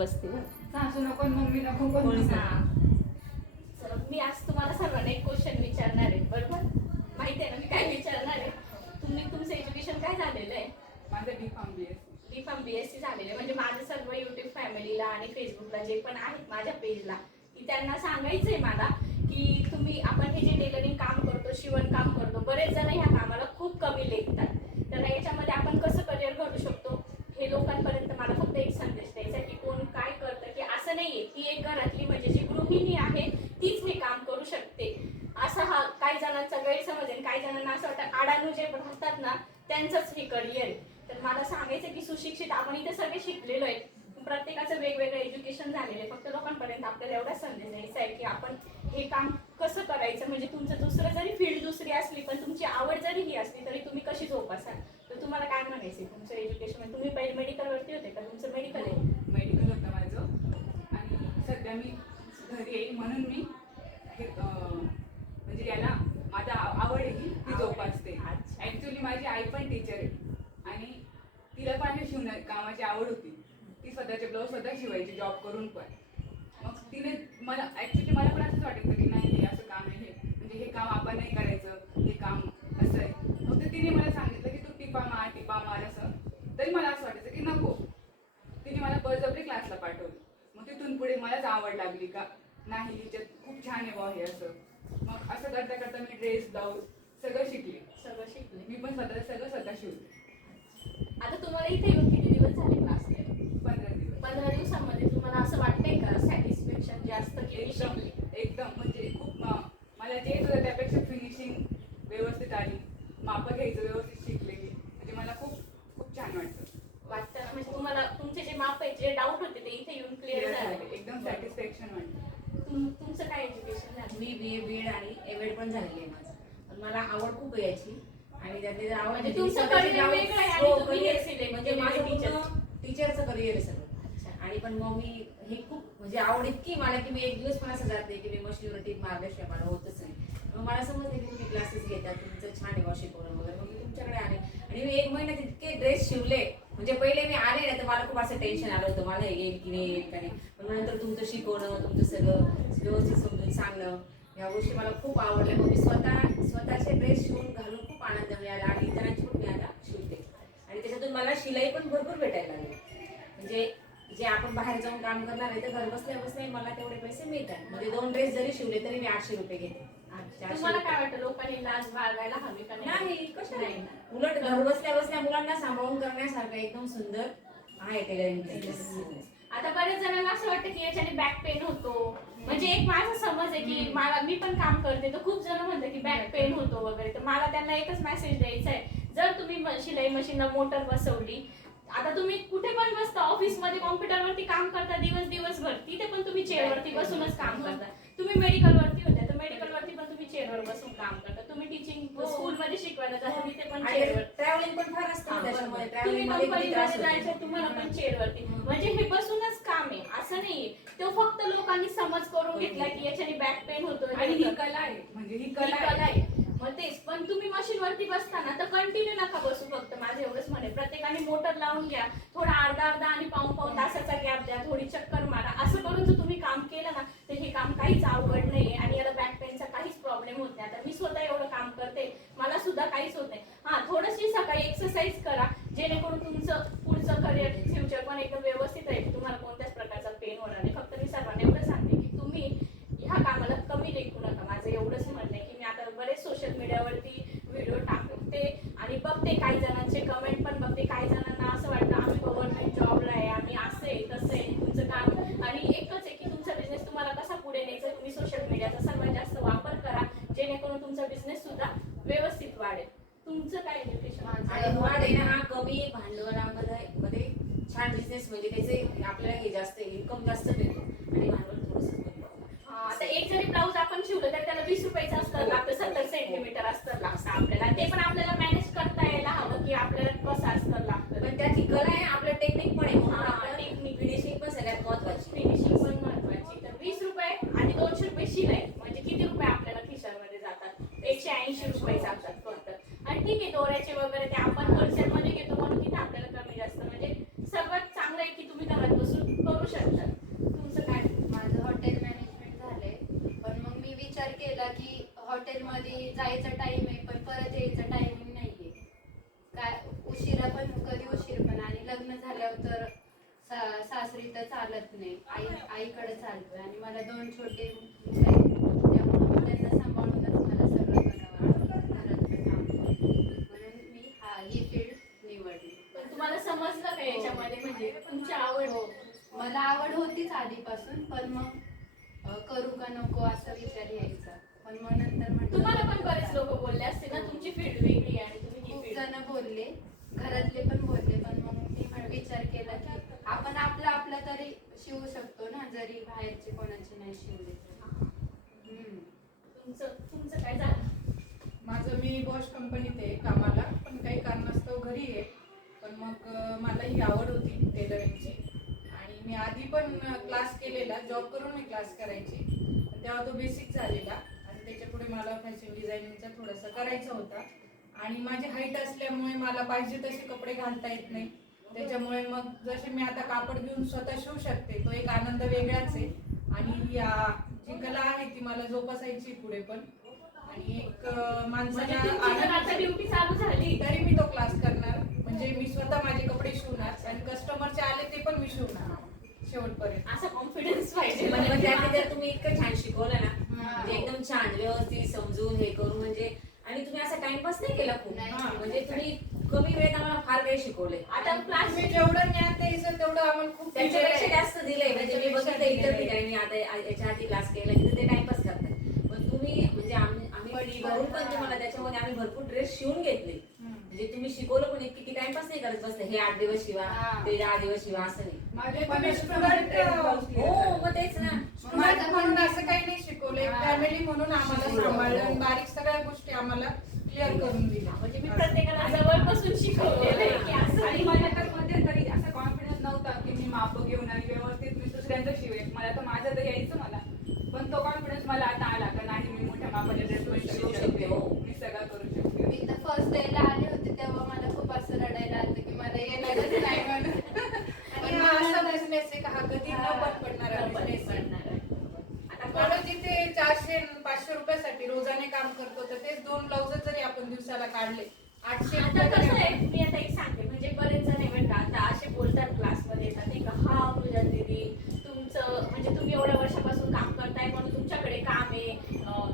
बसते. सासू नको मम्मी नको मी आज तुम्हाला सर्वांना एक क्वेश्चन विचारणार आहे बरोबर? माहिती आहे ना मी काय विचारणार आहे? तुम्ही तुमचं एज्युकेशन काय झालेलं आहे? माझं D pharm B S B pharm B S C झालेलं आहे. म्हणजे माझं सर्व युट्यूब फॅमिलीला आणि फेसबुकला जे पण आहेत माझ्या पेजला की त्यांना सांगायचंय मला की तुम्ही आपण हे जे टेलरिंग काम करतो शिवण काम करतो बरेच जण ह्या कामाला खूप कमी लेखतात तर याच्यामध्ये आपण कसं करिअर घडू शकतो हे लोकांपर्यंत मला फक्त एक संदेश द्यायचा आहे की कोण काय करतं की असं नाहीये ती एक घरातली म्हणजे जी गृहिणी आहे तीच हे काम करू शकते असं हा काही जणांचा गैरसमज आहे काही जणांना असं वाटतं आडाणू ना त्यांचंच हे करिअर आहे. तर मला सांगायचं की सुशिक्षित आपण इथे सगळे शिकलेलो आहे. प्रत्येकाचं वेगवेगळं एज्युकेशन झालेलं आहे. फक्त लोकांपर्यंत आपल्याला एवढा संदेश द्यायचा आहे की आपण हे काम कसं करायचं? म्हणजे तुमचं दुसरं जरी फील्ड दुसरी असली पण तुमची आवड जरी ही असली तरी तुम्ही कशी जोपासाल? तर तुम्हाला काय म्हणायचं तुमचं एज्युकेशन म्हणजे तुम्ही पहिले मेडिकलवरती होते का? तुमचं मेडिकल आहे? हो, मेडिकल होतं माझं. आणि सध्या मी घरी येईल म्हणून मी हे म्हणजे याला माझा आवड आहे ही ती जोपासते अच्छा. ऍक्च्युली माझी आई पण टीचर आहे. आणि तिला पण हे शिवण्या कामाची आवड होती. ती स्वतःचे ब्लाऊज स्वतः शिवायची जॉब करून पण. मग तिने मला ॲक्च्युली मला पण असंच वाटायचं की नाही हे असं काम आहे हे. म्हणजे हे काम आपण नाही करायचं हे काम असं आहे. फक्त तिने मला सांगितलं की तू टिपा मार टिपा मार असं. तरी मला असं वाटायचं की नको. तिने मला बळजबरी क्लासला पाठवलं. मग तिथून पुढे मलाच आवड लागली का? नाही हिच्यात खूप छान आहे बॉ हे असं. मग असं करता करता मी ड्रेस ब्लाऊज सगळं शिकले सगळं शिकले मी पण स्वतः सगळं स्वतः शिवले आता तुम्हाला इथे येऊन किती दिवस झाले क्लासला पंधरा दिवस. पंधरा दिवसामध्ये तुम्हाला असं वाटतंय का सॅटिस्फॅक्शन जास्त की एकदम एकदम. म्हणजे खूप मला जे येत होतं त्यापेक्षा फिनिशिंग व्यवस्थित आली. मापं घ्यायचं व्यवस्थित शिकले मी म्हणजे मला खूप खूप छान वाटतं वाटतं ना? म्हणजे तुम्हाला तुमचे जे माप आहे जे डाऊट होते ते इथे येऊन क्लिअर झाले. एकदम सॅटिस्फॅक्शन वाटतं तुम- तुमचं काय एज्युकेशन झालं? मी बी ए बीएड आणि एम एड पण झालेली आहे माझं. पण मला आवड खूप आहे याची. आणि त्यातली जर म्हणजे मी तुमचं career वेगळं आहे आणि हो, तुम्ही हे select म्हणजे केलेलं माझं teacher. पूर्ण टीचरचं करिअर आहे सगळं. आणि पण मग मी हे खूप म्हणजे आवड इतकी मला की मी एक दिवस पण असं जात नाही की मी मशीनवरती मार्गदर्शन मला होतच नाही. मग मला समजलं की तुम्ही क्लासेस घेतात तुमचं छान आहे बा शिकवणं वगैरे. मग मी तुमच्याकडे आले. आणि मी एक महिन्यात इतके ड्रेस शिवले. म्हणजे पहिले मी आले ना तर मला खूप असं टेन्शन आलं होतं. मला येईल की नाही येईल का नाही. पण नंतर तुमचं शिकवणं तुमचं सगळं व्यवस्थित समजून सांगणं या गोष्टी मला खूप आवडल्या. मग मी स्वतः स्वतःचे ड्रेस शिवून घालून खूप आनंद मिळाला आणि इतरांची पण मी आता शिवते आणि त्याच्यातून मला शिलाई पण भरपूर भेटायला लागली. म्हणजे जे आपण बाहेर जाऊन काम करणार आहे तर घर बसल्या बसल्या मला तेवढे पैसे मिळतात. म्हणजे दोन ड्रेस जरी शिवले तरी मी आठशे रुपये घेते. तुम्हाला. काय वाटतं लोकांनी लाज बाळगायला हवी का नाही? नाही नाही. उलट घर बसल्या बसल्या मुलांना सांभाळून करण्यासारखं एकदम सुंदर आहे टेलरिंग आता बरेच जणांना असं वाटतं की याच्याने बॅक पेन होतो. म्हणजे एक माझा समज आहे की मला मी पण काम करते तर खूप जण म्हणतात की बॅक पेन होतो वगैरे. तर मला त्यांना एकच मेसेज द्यायचा आहे. जर तुम्ही शिलाई मशीनला मोटर बसवली आता तुम्ही कुठे पण बसता ऑफिसमध्ये कॉम्प्युटर वरती काम करता दिवस दिवसभर तिथे पण तुम्ही चेअर वरती बसूनच काम करता. तुम्ही मेडिकल वरती होत्या तर मेडिकल वरती पण तुम्ही चेअरवर बसून काम करता. तुम्ही टीचिंग हो. स्कूल मध्ये शिकवायला जाता तिथे पण चेअरवर ट्रॅव्हलिंग पण फार असतं ना त्याच्यामुळे. तुम्ही कंपनीमध्ये. जायचं तुम्हाला पण चेअरवरती. म्हणजे हे बसूनच काम आहे. असं नाहीये. तो फक्त लोकांनी समज करून घेतला की याच्याने बॅक पेन होतो आणि ही कला आहे. म्हणजे ही ही कला आहे. मग तेच. पण तुम्ही मशीन वरती बसताना तर कंटिन्यू नका बसू फक्त. माझं एवढंच म्हणे प्रत्येकाने मोटर लावून घ्या. थोडा अर्धा अर्धा आणि पाऊन पाऊन तासाचा गॅप द्या. थोडी चक्कर मारा. असं करून जर तुम्ही काम केलं ना तर हे काम काहीच अवघड नाहीये आणि याला बॅक पेनचा काहीच प्रॉब्लेम होत नाही आता मी स्वतः एवढं काम करते मला सुद्धा काहीच होत नाही हा काही सकाळी एक्सरसाइज करा जेणेकरून तुमचं पुढचं करिअर फ्युचर पण एकदम व्यवस्थित आहे तुम्हाला कोणत्याच प्रकारचा पेन होणार नाही फक्त मी सर्वांना एवढं सांगते की तुम्ही ह्या कामाला कमी लेखू नका माझं एवढंच म्हणणं आहे की मी आता बरेच सोशल मीडियावरती व्हिडिओ टाकते आणि बघते काही जणांचे कमेंट पण बघते काही जणांना असं वाटतं आम्ही गव्हर्नमेंट जॉबला आहे आम्ही असं आहे तसं आहे तुमचं काम आणि एकच आहे की तुमचा बिझनेस तुम्हाला कसा पुढे न्यायचा तुम्ही सोशल मीडियाचा सर्वात जास्त वापर करा जेणेकरून तुमचा बिझनेस सुद्धा व्यवस्थित वाढेल तुमचं काय वाढ आहे ना हा कमी भांडवलामध्ये मध्ये छान बिझनेस म्हणजे त्याचे आपल्याला हे जास्त इन्कम जास्त मिळतो आणि भांडवल थोडंसं कमी पडतं. आता एक जरी ब्लाऊज आपण शिवलं तर त्याला वीस रुपयाचं अस्तर लागतं सत्तर सेंटीमीटर अस्तर लागतं आपल्याला. ते पण आपल्याला मॅनेज करता यायला हवं की आपल्याला कसं अस्तर लागतं. पण त्याची कला आहे आपलं टेक्निक पण आहे. म्हणून हा, आपलं technique. फिनिशिंग पण सगळ्यात महत्वाची फिनिशिंग पण महत्वाची तर वीस रुपये आणि दोनशे रुपये शिलाई म्हणजे किती रुपये आपल्याला खिशामध्ये जातात एकशे ऐंशी रुपये जातात फक्त आणि ठीक आहे दोऱ्याचे वगैरे ते आपण होलसेल मध्ये घेतो म्हणून तिथे आपल्याला कमी जास्त म्हणजे सर्वात चांगलं आहे की तुम्ही घरात बसून करू शकता हॉटेलमध्ये जायचा टाइम आहे पण परत यायचा टायमिंग नाहीये काय उशिरा पण कधी उशीर पण. आणि लग्न झाल्यावर तर सा- सासरी तर चालत नाही. आई आईकडे चालतोय. आणि मला दोन छोटे मुलं आहेत. त्यामुळे त्यांना सांभाळूनच मला सगळं करावं लागतं. घरातलं काम म्हणून मी हा ही फील्ड निवडली. पण तुम्हाला समजलं का याच्यामध्ये? म्हणजे तुमची आवड? हो. मला आवड होतीच आधीपासून पण मग अ, करू का नको असा विचार यायचा. पण मग नंतर म्हटलं तुम्हाला पण बरेच लोक बोलले असते ना तुमची फील्ड वेगळी आहे आणि तुम्ही ही खूप फील्ड जण बोलले घरातले पण बोलले पण मग मी पण विचार केला की आपण आपलं आपलं तरी शिवू शकतो ना जरी बाहेरचे कोणाचे नाही शिवले. तुमचं तुमचं काय झालं? माझं मी बॉश कंपनीत आहे कामाला पण काही कारणास्तव घरी आहे. पण मग मला ही आवड होती टेलरिंगची आणि मी आधी पण क्लास केलेला जॉब करून मी क्लास करायची. तेव्हा तो बेसिक झालेला. आणि त्याच्या पुढे मला फॅशन डिझायनिंगचा थोडासा करायचा होता. आणि माझी हाईट असल्यामुळे मला पाहिजे तसे कपडे घालता येत नाही. त्याच्यामुळे मग जसे मी आता कापड घेऊन स्वतः शिवू शकते तो एक आनंद वेगळाच आहे. आणि या जी कला आहे ती मला जोपासायची पुढे पण. आणि एक म्हणजे माणसाला तुमची आता ड्युटी चालू झाली. तरी मी तो क्लास करणार. म्हणजे मी स्वतः माझे कपडे शिवणार. आणि कस्टमरचे आले ते पण मी शिवणार. शेवटपर्यंत. असा कॉन्फिडन्स पाहिजे. म्हणजे तुम्ही इतकं छान शिकवलं ना. म्हणजे एकदम छान व्यवस्थित समजून हे करून म्हणजे आणि तुम्ही असा टाइमपास नाही केला खूप. नाही. म्हणजे तुम्ही कमी वेळेत काही शिकवलंय आता क्लास मी जेवढं ज्ञान द्यायचं तेवढं आम्हाला खूप त्याच्यापेक्षा. जास्त दिलंय. म्हणजे मी बघितलं इतर ठिकाणी मी आता याच्या आधी क्लास केला तिथे ते टाइमपास करतात. पण तुम्ही म्हणजे आम्ही आम्ही करून पण तुम्हाला त्याच्यामध्ये आम्ही भरपूर ड्रेस शिवून घेतले. म्हणजे तुम्ही शिकवलं पण किती टाइमपास नाही करत बसले. हे आठ दिवस शिवा हा. ते दहा दिवस शिवा असं नाही. हो मग तेच ना. स्टुडंट म्हणून असं काही नाही शिकवलं एक हा. फॅमिली म्हणून आम्हाला शिकवलं. सांभाळलं बारीक सगळ्या गोष्टी आम्हाला क्लिअर करून दिल्या. म्हणजे मी प्रत्येकाला जवळ बसून शिकवलेलं आहे की असं आणि माझ्या तर मध्यंतरी असा कॉन्फिडन्स नव्हता की मी माप घेऊन आणि व्यवस्थित मी दुसऱ्यांचं शिवेन मला तर माझं तर यायचं मला पण तो कॉन्फिडन्स मला आता आला का नाही मी मोठ्या मापाच्या ड्रेस शिवू शकते, हो. मी सगळं करू शकते मी तर फर्स्ट डे ला आले होते तेव्हा मला खूप असं रडायला आलं की मला येणारच नाही म्हणून आणि हा असा बिझनेस आहे का हा कधी न बंद पडणारा बिझनेस आहे आता माणूस जिथे चारशे आणि पाचशे रुपयासाठी रोजाने काम करतो तर तेच दोन ब्लाउज जरी आपण दिवसाला काढले. आठशे आता कसं आहे मी आता एक सांगते म्हणजे बरेच जण आहे का आता असे बोलतात क्लासमध्ये येतात नाही का हा पूजा दीदी तुमचं म्हणजे तुम्ही एवढ्या वर्षापासून काम करताय म्हणून तुमच्याकडे काम आहे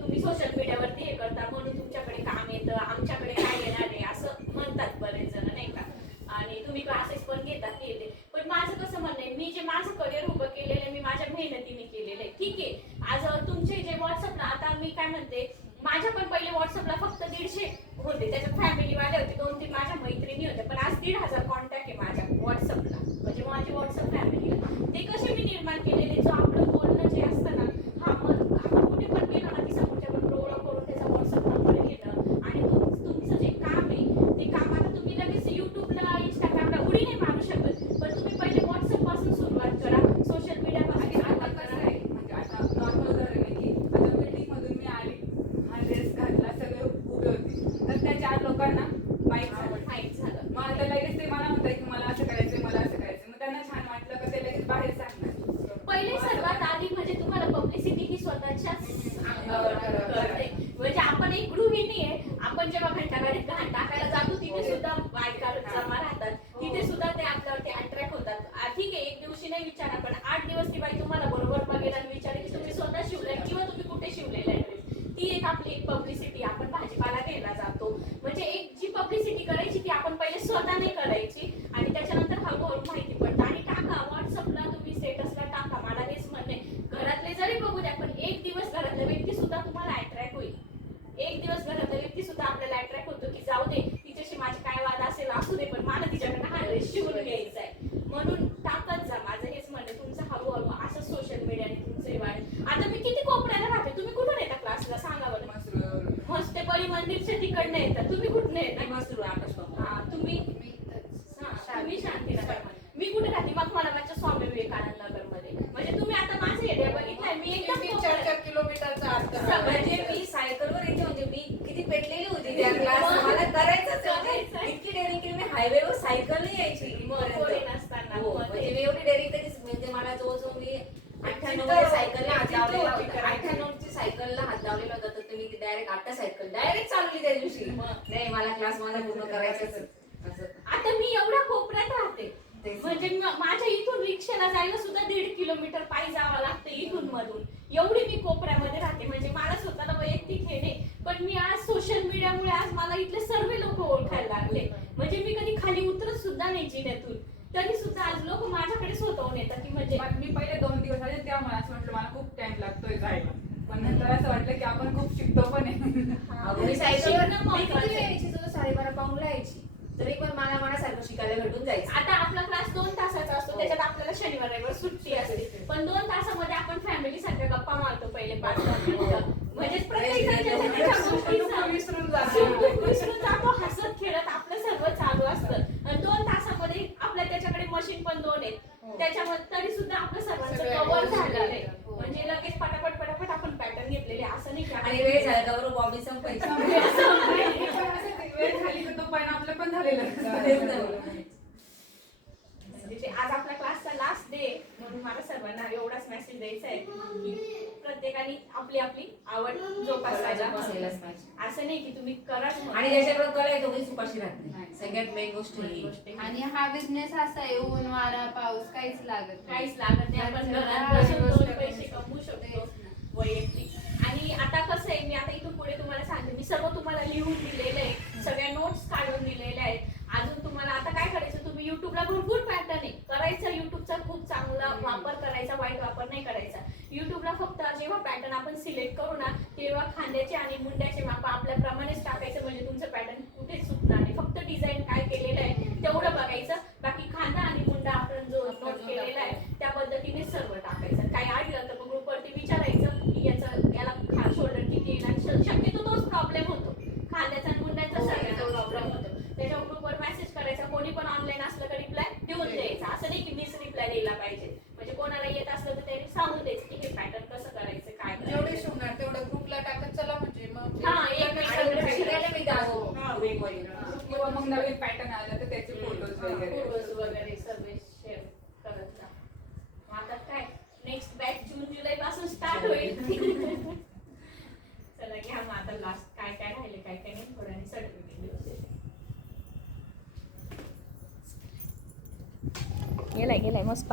तुम्ही सोशल मीडियावरती हे करता म्हणून तुमच्याकडे काम येतं आमच्याकडे काय येणार आहे असं म्हणतात बरेच जण नाही का? आणि तुम्ही क्लासेस पण घेतात ते. येते पण माझं कसं म्हणणं आहे मी जे माझं करिअर उभं केलेलं आहे मी माझ्या मेहनतीने केलेलं आहे. ठीक आहे आज तुमचे जे व्हॉट्सअपला आता मी काय म्हणते माझ्या पण पहिले व्हॉट्सअपला फक्त दीडशे होते. त्याच्यात फॅमिली वाले होते. दोन तीन माझ्या मैत्रिणी होत्या. पण आज दीड हजार चालवली त्या दिवशी. नाही मला क्लास माझा पूर्ण करायचाच आता मी एवढ्या कोपऱ्यात राहते. म्हणजे म- माझ्या इथून रिक्षाला जायला सुद्धा दीड किलोमीटर पायी जावं लागतं इथून मधून. एवढी मी कोपऱ्यामध्ये राहते. म्हणजे मला स्वतःला वैयक्तिक हे नाही. पण मी आज सोशल मीडियामुळे आज मला इथले सर्व लोक ओळखायला लागले. म्हणजे मी कधी खाली उतरत सुद्धा नाही जिन्यातून. तरी सुद्धा आज लोक माझ्याकडे स्वतःहून येतात. की म्हणजे मी पहिले दोन दिवस आले तेव्हा मला असं वाटलं मला खूप टाइम लागतोय जायला. पण नंतर असं वाटलं की आपण खूप शिकतो पण आहे. साडेबारा पाऊनला यायची. तरी पण मला मनासारखं शिकायला भेटून जायचं. आता आपला क्लास दोन तासाचा असतो त्याच्यात आपल्याला शनिवार रविवार सुट्टी असते. पण दोन तासामध्ये आपण फॅमिली सारख्या गप्पा मारतो पहिले पाच मिनिटं म्हणजे प्रत्येक जण ज्याच्या त्याच्या गोष्टीचं विसरून जातो सुख-दुःख विसरून जातो हसत खेळत आपलं सर्व चालू असतं आणि दोन तासामध्ये आपल्या त्याच्याकडे मशीन पण दोन आहेत त्याच्यामध्ये तरी सुद्धा आपलं सर्वांचं सगळं कव्हर व्यवस्थित झालेलं आहे हो. म्हणजे लगेच पटापट पटापट आपण पॅटर्न घेतलेले आहे. असं नाही की आणि वेळ झाला का बरोबर बॉबी संपायची वेळ झाली तर तो पण आपलं पण झालेलं. म्हणजे आज आपला क्लासचा लास्ट डे म्हणून मला सर्वांना एवढाच मेसेज द्यायचा आहे की प्रत्येकाने आपली आपली आवड जोपासायला पाहिजे. असं नाही की तुम्ही म्हणून. आणि ज्याच्याकडे कळ आहे तो कधीच उपाशी राहत नाही. सगळ्यात मेन गोष्ट ही. गोष्ट आहे. आणि हा बिझनेस असा आहे ऊन वारा पाऊस काहीच लागत. काहीच लागत नाही. आपण घरात बसून दोन पैसे कमवू शकतो वैयक्तिक. आणि आता कसं आहे मी आता इथून पुढे तुम्हाला सांगते. मी सर्व तुम्हाला लिहून दिलेलं आहे सगळ्या नोट्स काढून दिलेल्या आहेत अजून तुम्हाला आता काय करायचं तुम्ही युट्यूबला भरपूर पॅटर्न आहे करायचा युट्यूबचा खूप चांगला वापर करायचा वाईट वापर नाही करायचा युट्यूबला फक्त जेव्हा पॅटर्न आपण सिलेक्ट करू ना तेव्हा खांद्याचे आणि मुंड्याचे माप आपल्याप्रमाणेच टाकायचं म्हणजे तुमचं पॅटर्न कुठेच चुकणार नाही फक्त डिझाईन काय केलेलं आहे तेवढं बघायचं बाकी खांदा आणि मुंडा आपण जो नोट केलेला आहे त्या पद्धतीने सर्व टाकायचं काय आढळलं तर मग ग्रुपवरती विचारायचं की याचं याला खा शोल्डर किती येईल आणि श- शक्यतो तोच प्रॉब्लेम होतो खांद्याचा आणि मुंड्याचा सगळ्यांचा प्रॉब्लेम होतो त्याच्यावर ग्रुपवर मेसेज करायचा कोणी पण ऑनलाईन असलं तर रिप्लाय देऊन द्यायचा असं नाही की मीच रिप्लाय द्यायला पाहिजे म्हणजे कोणाला येत असलं तर त्यांनी सांगून द्यायचं की हे पॅटर्न कसं करायचं काय जेवढे करायचं शिवणार तेवढं ग्रुपला टाकत चला म्हणजे मग हा, एक आणि सगळं शिकायला मी हो. किंवा मग नवीन पॅटर्न आलं तर त्याचे फोटोज वगैरे. फोटोज वगैरे सर्व शेअर करत मग आता काय? नेक्स्ट बॅच जून जुलै पासून स्टार्ट होईल. चला घ्या मग आता लास्ट काय काय राहिले काय काय नाही. थोड्याने सर्टिफिकेट गेलाय गेलाय. मस्त